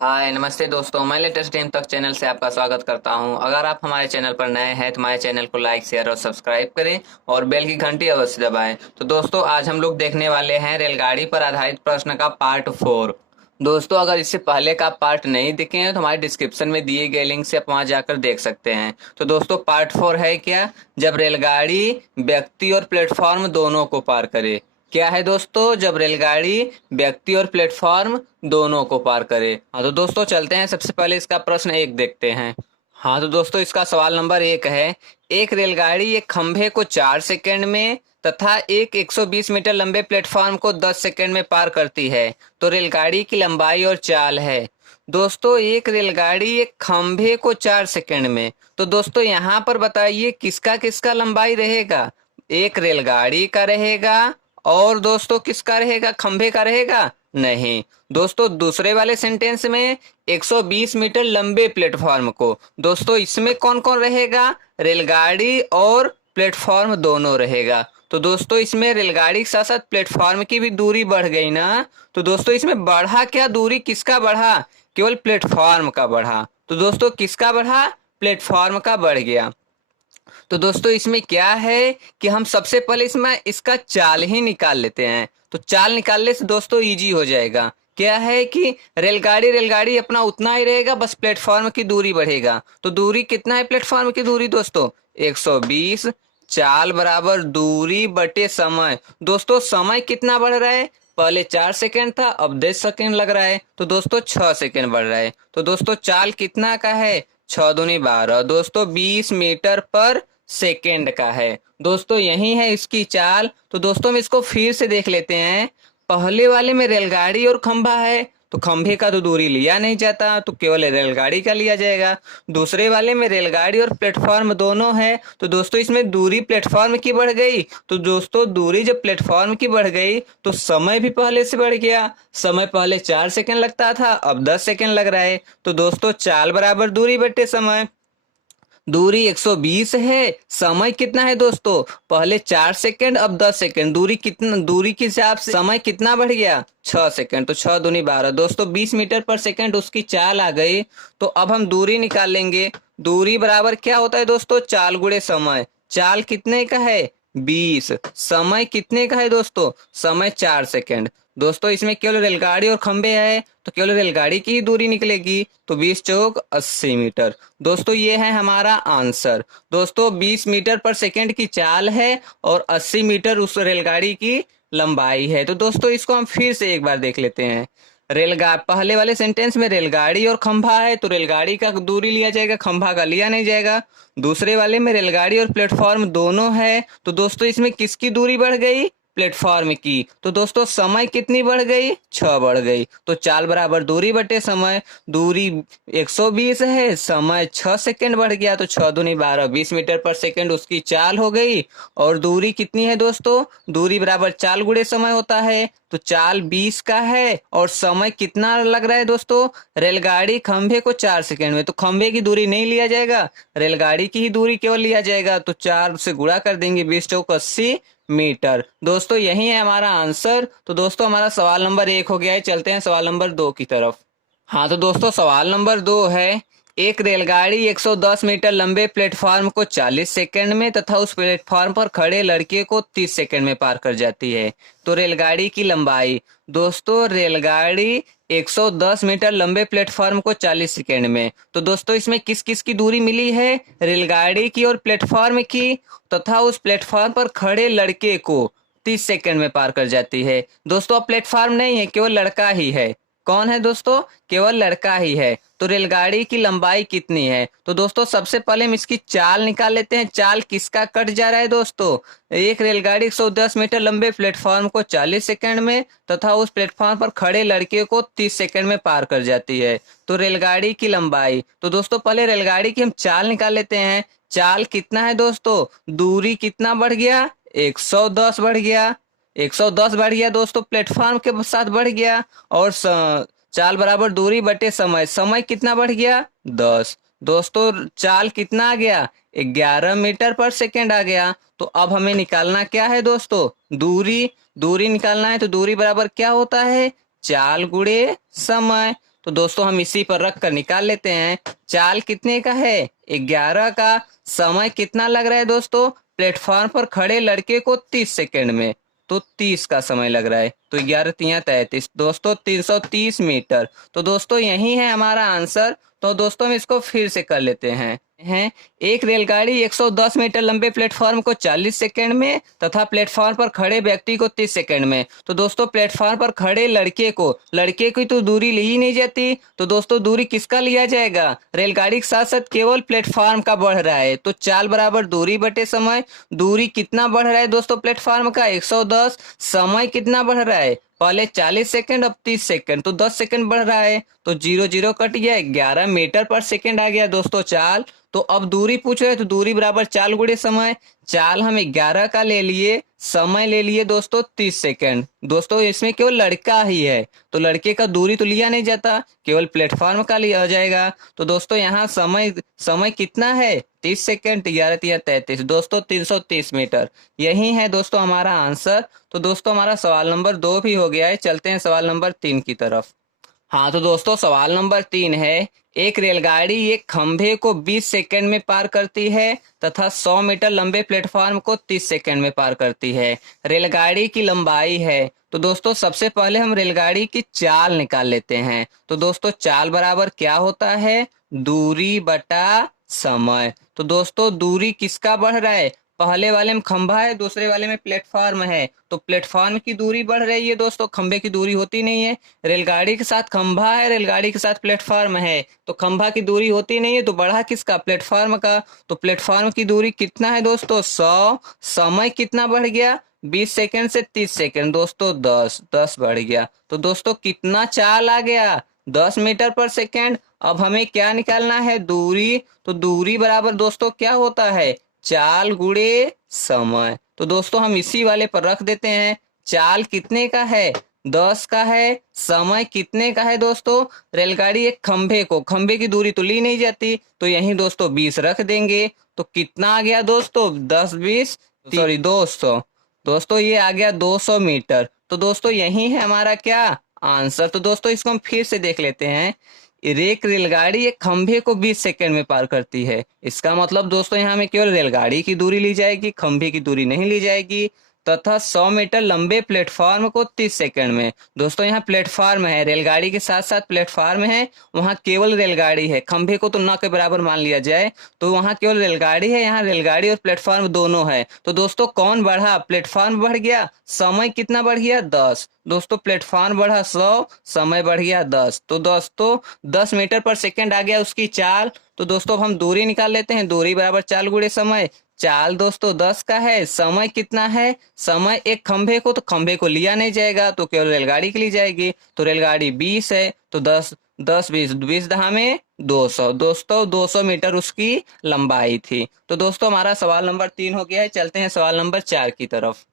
हाय नमस्ते दोस्तों, मैं लेटेस्ट टीम तक चैनल से आपका स्वागत करता हूं। अगर आप हमारे चैनल पर नए हैं तो हमारे चैनल को लाइक शेयर और सब्सक्राइब करें और बेल की घंटी अवश्य दबाएं। तो दोस्तों, आज हम लोग देखने वाले हैं रेलगाड़ी पर आधारित प्रश्न का पार्ट 4। दोस्तों, अगर इससे पहले का पार्ट नहीं देखे हैं तो हमारे डिस्क्रिप्शन में दिए गए लिंक से आप वहां जाकर देख सकते हैं। तो दोस्तों, पार्ट 4 है क्या? जब रेलगाड़ी व्यक्ति और प्लेटफॉर्म दोनों को पार करे। क्या है दोस्तों? जब रेलगाड़ी व्यक्ति और प्लेटफॉर्म दोनों को पार करे। हाँ तो दोस्तों, चलते हैं। सबसे पहले इसका प्रश्न 1 देखते हैं। हाँ तो दोस्तों, इसका सवाल नंबर 1 है, एक रेलगाड़ी एक खंभे को 4 सेकंड में तथा एक 120 मीटर लंबे प्लेटफॉर्म को 10 सेकंड में पार करती है, तो रेलगाड़ी की लंबाई और चाल है। दोस्तों, एक रेलगाड़ी एक खंभे को 4 सेकंड में, तो दोस्तों यहाँ पर बताइए किसका किसका लंबाई रहेगा? एक रेलगाड़ी का रहेगा और दोस्तों किसका रहेगा? खंभे का रहेगा? नहीं दोस्तों, दूसरे वाले सेंटेंस में 120 मीटर लंबे प्लेटफॉर्म को, दोस्तों इसमें कौन कौन रहेगा? रेलगाड़ी और प्लेटफॉर्म दोनों रहेगा। तो दोस्तों, इसमें रेलगाड़ी के साथ साथ प्लेटफॉर्म की भी दूरी बढ़ गई ना। तो दोस्तों, इसमें बढ़ा क्या? दूरी किसका बढ़ा? केवल प्लेटफॉर्म का बढ़ा। तो दोस्तों, किसका बढ़ा? प्लेटफॉर्म का बढ़ गया। तो दोस्तों, इसमें क्या है कि हम सबसे पहले इसमें इसका चाल ही निकाल लेते हैं। तो चाल निकालने से दोस्तों इजी हो जाएगा। क्या है कि रेलगाड़ी रेलगाड़ी अपना उतना ही रहेगा, बस प्लेटफॉर्म की दूरी बढ़ेगा। तो दूरी कितना है प्लेटफॉर्म की दूरी दोस्तों? 120। चाल बराबर दूरी बटे समय। दोस्तों, समय कितना बढ़ रहा है? पहले 4 सेकंड था, अब 10 सेकंड लग रहा है, तो दोस्तों 6 सेकंड बढ़ रहा है। तो दोस्तों, चाल कितना का है? 6 दूनी 12, दोस्तों 20 मीटर पर सेकेंड का है। दोस्तों, यही है इसकी चाल। तो दोस्तों, हम इसको फिर से देख लेते हैं। पहले वाले में रेलगाड़ी और खंभा है, तो खंभे का तो दूरी लिया नहीं जाता, तो केवल रेलगाड़ी का लिया जाएगा। दूसरे वाले में रेलगाड़ी और प्लेटफॉर्म दोनों है, तो दोस्तों इसमें दूरी प्लेटफॉर्म की बढ़ गई। तो दोस्तों, दूरी जब प्लेटफॉर्म की बढ़ गई तो समय भी पहले से बढ़ गया। समय पहले 4 सेकंड लगता था, अब 10 सेकंड लग रहा है। तो दोस्तों, चाल बराबर दूरी बटे समय। दूरी 120 है, समय कितना है दोस्तों? पहले 4 सेकंड, अब 10 सेकंड। दूरी कितना? दूरी के हिसाब से समय कितना बढ़ गया? 6 सेकंड। तो 6 दूनी 12, दोस्तों 20 मीटर पर सेकंड उसकी चाल आ गई। तो अब हम दूरी निकाल लेंगे। दूरी बराबर क्या होता है दोस्तों? चाल गुणे समय। चाल कितने का है? 20। समय कितने का है दोस्तों? समय 4 सेकंड। दोस्तों, इसमें केवल रेलगाड़ी और खंबे है, तो केवल रेलगाड़ी की ही दूरी निकलेगी। तो 20 चौक 80 मीटर। दोस्तों, ये है हमारा आंसर। दोस्तों, 20 मीटर पर सेकंड की चाल है और 80 मीटर उस रेलगाड़ी की लंबाई है। तो दोस्तों, इसको हम फिर से एक बार देख लेते हैं। पहले वाले सेंटेंस में रेलगाड़ी और खंभा है, तो रेलगाड़ी का दूरी लिया जाएगा, खंभा का लिया नहीं जाएगा। दूसरे वाले में रेलगाड़ी और प्लेटफॉर्म दोनों है, तो दोस्तों इसमें किसकी दूरी बढ़ गई? प्लेटफॉर्म की। तो दोस्तों, समय कितनी बढ़ गई? 6 बढ़ गई। तो चाल बराबर दूरी बटे समय। दूरी 120 है, समय 6 सेकंड बढ़ गया, तो 6 दूनी 12, 20 मीटर पर सेकंड उसकी चाल हो गई। और दूरी कितनी है दोस्तों? दूरी बराबर चाल गुणे समय होता है। तो चाल 20 का है और समय कितना लग रहा है दोस्तों? रेलगाड़ी खंभे को 4 सेकंड में, तो खंभे की दूरी नहीं लिया जाएगा, रेलगाड़ी की ही दूरी केवल लिया जाएगा। तो 4 से गुणा कर देंगे, 20 चौक 80 मीटर। दोस्तों, यही है हमारा आंसर। तो दोस्तों, हमारा सवाल नंबर 1 हो गया है। चलते हैं सवाल नंबर 2 की तरफ। हाँ तो दोस्तों, सवाल नंबर 2 है, एक रेलगाड़ी 110 मीटर लंबे प्लेटफॉर्म को 40 सेकंड में तथा उस प्लेटफॉर्म पर खड़े लड़के को 30 सेकंड में पार कर जाती है, तो रेलगाड़ी की लंबाई। दोस्तों, रेलगाड़ी 110 मीटर लंबे प्लेटफॉर्म को 40 सेकंड में, तो दोस्तों इसमें किस किस की दूरी मिली है? रेलगाड़ी की और प्लेटफॉर्म की, तथा उस प्लेटफॉर्म पर खड़े लड़के को 30 सेकंड में पार कर जाती है। दोस्तों, अब प्लेटफॉर्म नहीं है, केवल लड़का ही है। कौन है दोस्तों? केवल लड़का ही है। तो रेलगाड़ी की लंबाई कितनी है? तो दोस्तों, सबसे पहले हम इसकी चाल निकाल लेते हैं। चाल किसका कट जा रहा है दोस्तों? एक रेलगाड़ी 110 मीटर लंबे प्लेटफॉर्म को 40 सेकंड में तथा उस प्लेटफॉर्म पर खड़े लड़के को 30 सेकंड में पार कर जाती है, तो रेलगाड़ी की लंबाई। तो दोस्तों, पहले रेलगाड़ी की हम चाल निकाल लेते हैं। चाल कितना है दोस्तों? दूरी कितना बढ़ गया? 110 बढ़ गया। 110 बढ़ गया दोस्तों, प्लेटफॉर्म के साथ बढ़ गया। और चाल बराबर दूरी बटे समय। समय कितना बढ़ गया? 10। दोस्तों, चाल कितना आ गया? 11 मीटर पर सेकंड आ गया। तो अब हमें निकालना क्या है दोस्तों? दूरी। दूरी निकालना है, तो दूरी बराबर क्या होता है? चाल गुणे समय। तो दोस्तों हम इसी पर रख कर निकाल लेते हैं। चाल कितने का है? 11 का। समय कितना लग रहा है दोस्तों? प्लेटफॉर्म पर खड़े लड़के को 30 सेकंड में, तो 30 का समय लग रहा है। तो 11 तिया 33 दोस्तों 330 मीटर। तो दोस्तों यही है हमारा आंसर। तो दोस्तों हम इसको फिर से कर लेते हैं। एक रेलगाड़ी 110 मीटर लंबे प्लेटफॉर्म को 40 सेकंड में तथा प्लेटफॉर्म पर खड़े व्यक्ति को 30 सेकंड में। तो दोस्तों प्लेटफॉर्म पर खड़े लड़के की तो दूरी ली ही नहीं जाती, तो दोस्तों दूरी किसका लिया जाएगा? रेलगाड़ी के साथ साथ केवल प्लेटफॉर्म का बढ़ रहा है। तो चाल बराबर दूरी बटे समय। दूरी कितना बढ़ रहा है दोस्तों? प्लेटफॉर्म का 110। समय कितना बढ़ रहा है? पहले 40 सेकंड, अब 30 सेकंड, तो 10 सेकंड बढ़ रहा है। तो 0 0 कट गया, 11 मीटर पर सेकंड आ गया दोस्तों चाल। तो अब दूरी पूछ रहे, तो दूरी बराबर चाल गुणे समय। चाल हम 11 का ले लिए, समय ले लिए दोस्तों 30 सेकंड। दोस्तों इसमें केवल लड़का ही है, तो लड़के का दूरी तो लिया नहीं जाता, केवल प्लेटफॉर्म का लिया जाएगा। तो दोस्तों यहाँ समय समय कितना है? 30 सेकंड। 11 तिया 33 दोस्तों 330 मीटर। यही है दोस्तों हमारा आंसर। तो दोस्तों हमारा सवाल नंबर 2 भी हो गया है। चलते हैं सवाल नंबर 3 की तरफ। हाँ तो दोस्तों सवाल नंबर 3 है, एक रेलगाड़ी एक खंभे को 20 सेकंड में पार करती है तथा 100 मीटर लंबे प्लेटफॉर्म को 30 सेकंड में पार करती है। रेलगाड़ी की लंबाई है। तो दोस्तों सबसे पहले हम रेलगाड़ी की चाल निकाल लेते हैं। तो दोस्तों चाल बराबर क्या होता है? दूरी बटा समय। तो दोस्तों दूरी किसका बढ़ रहा है? पहले वाले में खंभा है, दूसरे वाले में प्लेटफॉर्म है, तो प्लेटफॉर्म की दूरी बढ़ रही है दोस्तों, खंभे की दूरी होती नहीं है। रेलगाड़ी के साथ खंभा है, रेलगाड़ी के साथ प्लेटफॉर्म है, तो खंभा की दूरी होती नहीं है, तो बढ़ा किसका? प्लेटफॉर्म का। तो प्लेटफॉर्म की दूरी कितना है दोस्तों? 100। समय कितना बढ़ गया? 20 सेकंड से 30 सेकंड दोस्तों 10 बढ़ गया। तो दोस्तों कितना चाल आ गया? 10 मीटर पर सेकंड। अब हमें क्या निकालना है? दूरी। तो दूरी बराबर दोस्तों क्या होता है? चाल गुणे समय। तो दोस्तों हम इसी वाले पर रख देते हैं। चाल कितने का है? 10 का है। समय कितने का है दोस्तों? रेलगाड़ी एक खंभे की दूरी तो ली नहीं जाती, तो यही दोस्तों 20 रख देंगे। तो कितना आ गया दोस्तों? 10 20 सॉरी 200। दोस्तों ये आ गया 200 मीटर। तो दोस्तों यही है हमारा क्या? आंसर। तो दोस्तों इसको हम फिर से देख लेते हैं। एक रेलगाड़ी एक खंभे को 20 सेकंड में पार करती है। इसका मतलब दोस्तों यहाँ में केवल रेलगाड़ी की दूरी ली जाएगी, खंभे की दूरी नहीं ली जाएगी। तथा 100 मीटर लंबे प्लेटफॉर्म को 30 सेकंड में। दोस्तों यहाँ प्लेटफॉर्म है, रेलगाड़ी के साथ साथ प्लेटफॉर्म है, वहाँ केवल रेलगाड़ी है, खंभे को तो न के बराबर मान लिया जाए, तो वहाँ केवल रेलगाड़ी है, यहाँ रेलगाड़ी और प्लेटफॉर्म दोनों है। तो दोस्तों कौन बढ़ा? प्लेटफॉर्म बढ़ गया। समय कितना बढ़ गया? 10। दोस्तों प्लेटफॉर्म बढ़ा 100, समय बढ़ गया 10। तो दोस्तों 10 मीटर पर सेकंड आ गया उसकी चाल। तो दोस्तों अब हम दूरी निकाल लेते हैं। दूरी बराबर चाल गुणे समय। चाल दोस्तों 10 का है, समय कितना है? समय एक खंभे को, तो खंभे को लिया नहीं जाएगा, तो केवल रेलगाड़ी के लिए जाएगी। तो रेलगाड़ी 20 है, तो 10 10 20 20 दहा में 200। दोस्तों 200 मीटर उसकी लंबाई थी। तो दोस्तों हमारा सवाल नंबर 3 हो गया है। चलते हैं सवाल नंबर 4 की तरफ।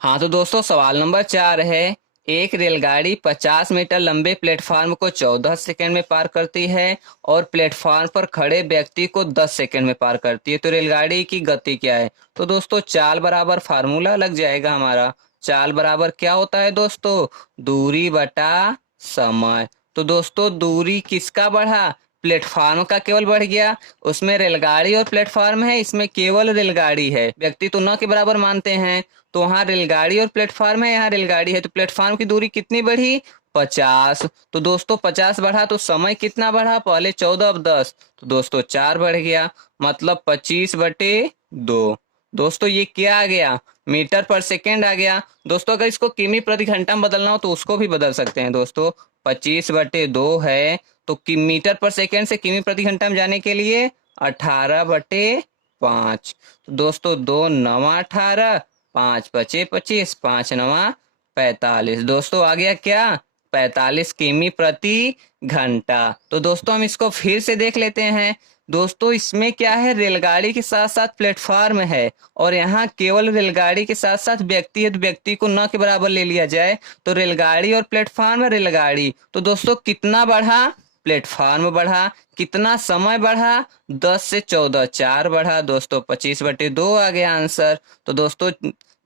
हाँ तो दोस्तों सवाल नंबर 4 है, एक रेलगाड़ी 50 मीटर लंबे प्लेटफॉर्म को 14 सेकंड में पार करती है और प्लेटफॉर्म पर खड़े व्यक्ति को 10 सेकंड में पार करती है। तो रेलगाड़ी की गति क्या है? तो दोस्तों चाल बराबर फार्मूला लग जाएगा हमारा। चाल बराबर क्या होता है दोस्तों? दूरी बटा समय। तो दोस्तों दूरी किसका बढ़ा? प्लेटफॉर्म का केवल बढ़ गया। उसमें रेलगाड़ी और प्लेटफॉर्म है, इसमें केवल रेलगाड़ी है, व्यक्ति तो न के बराबर मानते हैं। तो वहाँ रेलगाड़ी और प्लेटफॉर्म है, यहाँ रेलगाड़ी है, तो प्लेटफॉर्म की दूरी कितनी बढ़ी? 50। तो दोस्तों 50 बढ़ा, तो समय कितना बढ़ा? पहले 14 अब 10, तो दोस्तों 4 बढ़ गया, मतलब 25/2। दोस्तों ये क्या आ गया? मीटर पर सेकेंड आ गया। दोस्तों अगर इसको किमी प्रति घंटा में बदलना हो तो उसको भी बदल सकते हैं दोस्तों। 25/2 है, तो मीटर पर सेकेंड से किमी प्रति घंटा में जाने के लिए 18/5। तो दोस्तों 2 9 18, 5 5 25, 5 9 45। दोस्तों आ गया क्या? 45 किमी प्रति घंटा। तो दोस्तों हम इसको फिर से देख लेते हैं। दोस्तों इसमें क्या है? रेलगाड़ी के साथ साथ प्लेटफॉर्म है, और यहाँ केवल रेलगाड़ी के साथ साथ व्यक्ति है, तो व्यक्ति को न के बराबर ले लिया जाए, तो रेलगाड़ी और प्लेटफॉर्म है रेलगाड़ी। तो दोस्तों कितना बढ़ा? प्लेटफॉर्म बढ़ा। कितना समय बढ़ा? 10 से 14, 4 बढ़ा। दोस्तों 25/2 आ गया आंसर। तो दोस्तों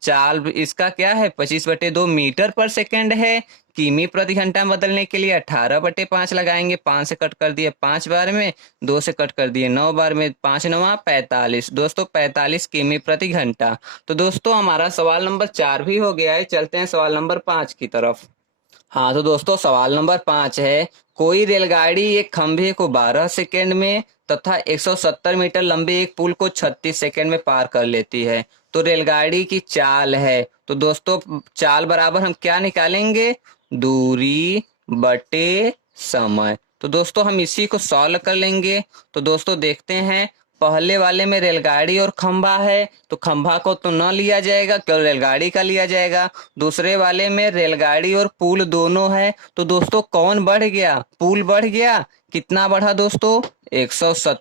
चाल इसका क्या है 25/2 मीटर पर सेकेंड है। किमी प्रति घंटा में बदलने के लिए 18/5 लगाएंगे। 5 से कट कर दिए 5 बार में, 2 से कट कर दिए 9 बार में, 5 9 45 दोस्तों, 45 किमी प्रति घंटा। तो दोस्तों हमारा सवाल नंबर 4 भी हो गया है। चलते हैं सवाल नंबर 5 की तरफ। हाँ तो दोस्तों सवाल नंबर 5 है, कोई रेलगाड़ी एक खंभे को 12 सेकेंड में तथा 170 मीटर लंबे एक पुल को 36 सेकेंड में पार कर लेती है। तो रेलगाड़ी की चाल है। तो दोस्तों चाल बराबर हम क्या निकालेंगे, दूरी बटे समय। तो दोस्तों हम इसी को सॉल्व कर लेंगे। तो दोस्तों देखते हैं, पहले वाले में रेलगाड़ी और खंभा है तो खंभा को तो न लिया जाएगा, केवल रेलगाड़ी का लिया जाएगा। दूसरे वाले में रेलगाड़ी और पुल दोनों है तो दोस्तों कौन बढ़ गया, पुल बढ़ गया। कितना बढ़ा दोस्तों, 170।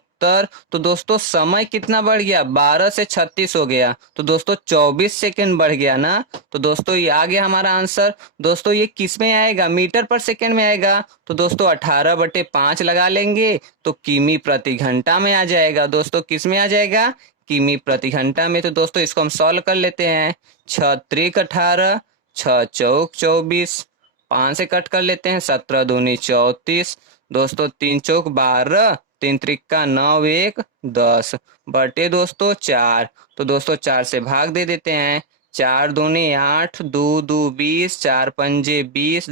तो दोस्तों समय कितना बढ़ गया, 12 से 36 हो गया। तो दोस्तों 24 सेकंड बढ़ गया ना। तो दोस्तों ये आ गया हमारा आंसर। दोस्तों ये किस में आएगा, मीटर पर सेकंड में आएगा। तो दोस्तों 18/5 लगा लेंगे तो किमी प्रति घंटा में आ जाएगा। दोस्तों किस में आ जाएगा, किमी प्रति घंटा में। तो दोस्तों इसको हम सॉल्व कर लेते हैं। 6 त्रिक 18, 6 चौक 24, 5 से कट कर लेते हैं, 17 दूनी 34, दोस्तों 3 चौक 12, 3 त्रिका 9, 1 10 बटे दोस्तों 4। तो दोस्तों 4 से भाग दे देते हैं। 4 दूनी 8, 2 2 20, 4 पंजे 20,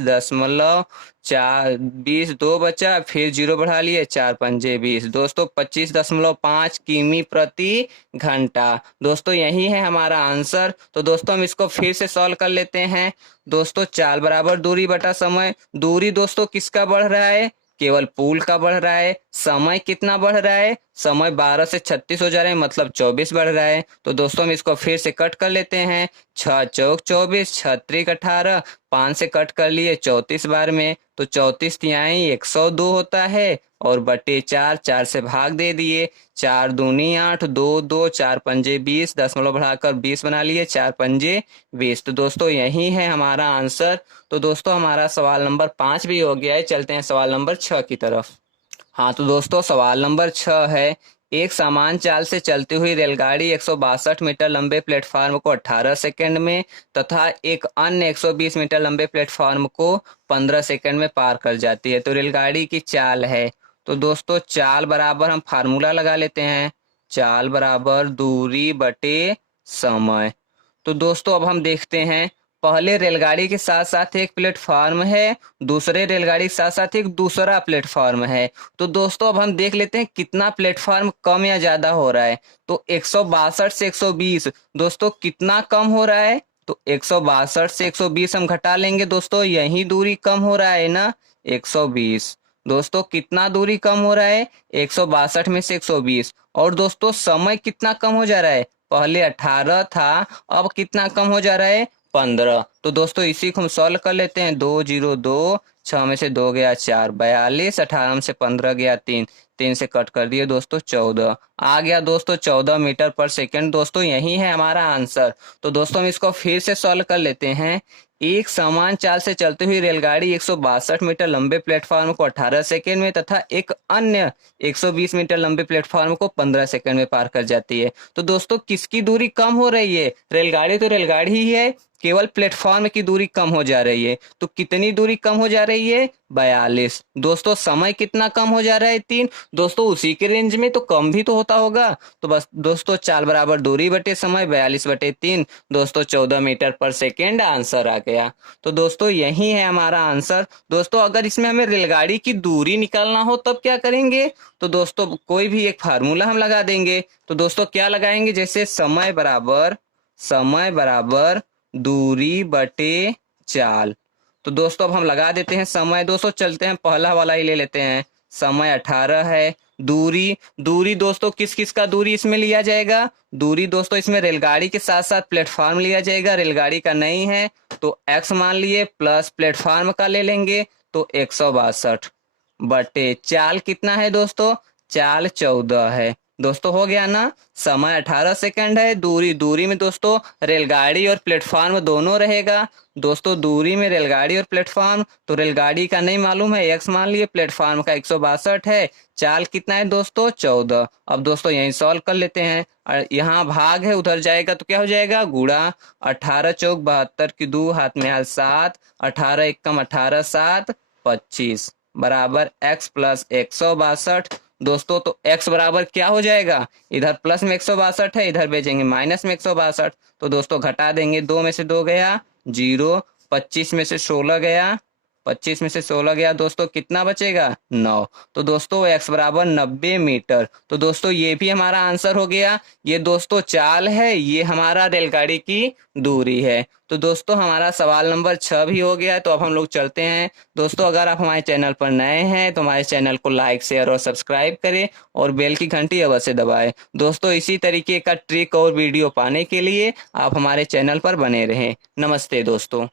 20 2 बचा, फिर 0 बढ़ा लिए, 4 पंजे 20, दोस्तों 25.5 किमी प्रति घंटा। दोस्तों यही है हमारा आंसर। तो दोस्तों हम इसको फिर से सॉल्व कर लेते हैं। दोस्तों चाल बराबर दूरी बटा समय। दूरी दोस्तों किसका बढ़ रहा है, केवल पुल का बढ़ रहा है। समय कितना बढ़ रहा है, समय 12 से 36 हो जा रहे हैं, मतलब 24 बढ़ रहा है। तो दोस्तों हम इसको फिर से कट कर लेते हैं। 6 चौक 24, 6 त्रिक 18, 5 से कट कर लिए 34 बार में, तो 34 तिहाई 102 होता है और बटे 4, 4 से भाग दे दिए। 4 दूनी 8, 2 2, 4 पंजे 20, दशमलव बढ़ाकर 20 बना लिए, 4 पंजे 20। तो दोस्तों यही है हमारा आंसर। तो दोस्तों हमारा सवाल नंबर 5 भी हो गया है। चलते हैं सवाल नंबर 6 की तरफ। हाँ तो दोस्तों सवाल नंबर 6 है, एक समान चाल से चलती हुई रेलगाड़ी 162 मीटर लंबे प्लेटफार्म को 18 सेकंड में तथा एक अन्य 120 मीटर लंबे प्लेटफार्म को 15 सेकंड में पार कर जाती है। तो रेलगाड़ी की चाल है। तो दोस्तों चाल बराबर हम फार्मूला लगा लेते हैं, चाल बराबर दूरी बटे समय। तो दोस्तों अब हम देखते हैं, पहले रेलगाड़ी के साथ साथ एक प्लेटफॉर्म है, दूसरे रेलगाड़ी के साथ साथ एक दूसरा प्लेटफॉर्म है। तो दोस्तों अब हम देख लेते हैं कितना प्लेटफॉर्म कम या ज्यादा हो रहा है। तो 162 से 120 दोस्तों कितना कम हो रहा है, तो 162 से 120 हम घटा लेंगे दोस्तों, यही दूरी कम हो रहा है ना, 120। दोस्तों कितना दूरी कम हो रहा है, 162 में से 120। और दोस्तों समय कितना कम हो जा रहा है, पहले 18 था, अब कितना कम हो जा रहा है, 15। तो दोस्तों इसी को हम सॉल्व कर लेते हैं। 2 0 2, 6 में से 2 गया 4, 42, 18 में से 15 गया 3, 3 से कट कर दिए दोस्तों 14 आ गया दोस्तों 14 मीटर पर सेकंड। दोस्तों यही है हमारा आंसर। तो दोस्तों हम इसको फिर से सॉल्व कर लेते हैं। एक समान चाल से चलती हुई रेलगाड़ी 162 मीटर लंबे प्लेटफॉर्म को 18 सेकंड में तथा एक अन्य 120 मीटर लंबे प्लेटफॉर्म को 15 सेकंड में पार कर जाती है। तो दोस्तों किसकी दूरी कम हो रही है, रेलगाड़ी तो रेलगाड़ी ही है, केवल प्लेटफॉर्म की दूरी कम हो जा रही है। तो कितनी दूरी कम हो जा रही है, 42। दोस्तों समय कितना कम हो जा रहा है, 3। दोस्तों उसी के रेंज में तो कम भी तो होता होगा। तो बस दोस्तों चाल बराबर दूरी बटे समय, 42/3 दोस्तों 14 मीटर पर सेकेंड आंसर आ गया। तो दोस्तों यही है हमारा आंसर। दोस्तों अगर इसमें हमें रेलगाड़ी की दूरी निकालना हो तब क्या करेंगे, तो दोस्तों कोई भी एक फार्मूला हम लगा देंगे। तो दोस्तों क्या लगाएंगे, जैसे समय बराबर दूरी बटे चाल। तो दोस्तों अब हम लगा देते हैं समय। दोस्तों चलते हैं पहला वाला ही ले लेते हैं, समय 18 है। दूरी दोस्तों किस किस का दूरी इसमें लिया जाएगा, दूरी दोस्तों इसमें रेलगाड़ी के साथ साथ प्लेटफॉर्म लिया जाएगा, रेलगाड़ी का नहीं है तो x मान लिए प्लस प्लेटफॉर्म का ले लेंगे तो 162 बटे चाल कितना है दोस्तों, चाल 14 है। दोस्तों हो गया ना। समय 18 सेकंड है। दूरी दूरी में दोस्तों रेलगाड़ी और प्लेटफॉर्म दोनों रहेगा। दोस्तों दूरी में रेलगाड़ी और प्लेटफॉर्म, तो रेलगाड़ी का नहीं मालूम है, x मान लिए, प्लेटफॉर्म का 162 है। चाल कितना है दोस्तों? 14। अब दोस्तों यहीं सॉल्व कर लेते हैं। और यहाँ भाग है, उधर जाएगा तो क्या हो जाएगा? गुणा। 18 चौक 72 की 2 हाथ में आल 7, 18 एकम 18 7 25 बराबर x प्लस 162। दोस्तों तो x बराबर क्या हो जाएगा? इधर प्लस में 162 है, इधर भेजेंगे माइनस में 162। तो दोस्तों घटा देंगे, 2 में से 2 गया 0, 25 में से 16 गया, 25 में से 16 गया दोस्तों, कितना बचेगा? 9। तो दोस्तों x बराबर 90 मीटर। तो दोस्तों ये भी हमारा आंसर हो गया। ये दोस्तों चाल है, ये हमारा रेलगाड़ी की दूरी है। तो दोस्तों हमारा सवाल नंबर 6 भी हो गया। तो अब हम लोग चलते हैं। दोस्तों अगर आप हमारे चैनल पर नए हैं तो हमारे चैनल को लाइक शेयर और सब्सक्राइब करें और बेल की घंटी अवश्य दबाएं। दोस्तों इसी तरीके का ट्रिक और वीडियो पाने के लिए आप हमारे चैनल पर बने रहें। नमस्ते दोस्तों।